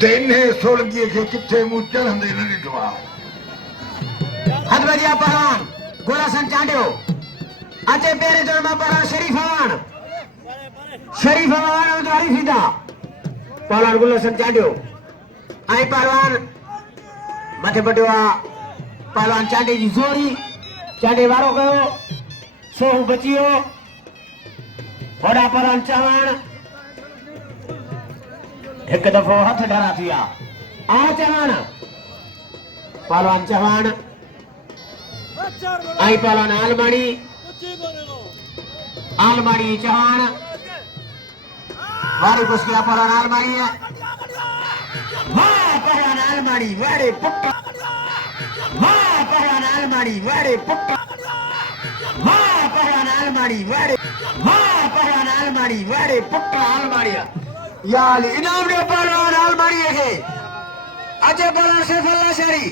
तेने सोलगी के किथे मुंह चढ़ंदे न ॾिठो आहे। हदवरिया पहलवान गोलासन चांडियो अचे पेरे जोर में पहलवान शरीफ हवान उद्वारी सीधा पहलवान गोलासन चांडियो आई पहलवान मथे पटियो पहलवान चांडे जी जोरी चांडे वारो कयो सोहू बचियो वड़ा पहलवान चवण एक दफो हथ डरा थिया आ चवण पहलवान चवण आई पहलवान आलमाड़ी चौहान वारी कुश्तिया पहलवान आलमाड़ी है वाह पहलवान आलमाड़ी वारे पुट्टा वाह पहलवान आलमाड़ी वारे पुट्टा वाह पहलवान आलमाड़ी वारे वाह पहलवान आलमाड़ी वारे पुट्टा आलमाड़िया यार इनाम दे पहलवान आलमाड़ी है अजय पहलवान सैफुल्लाह शरी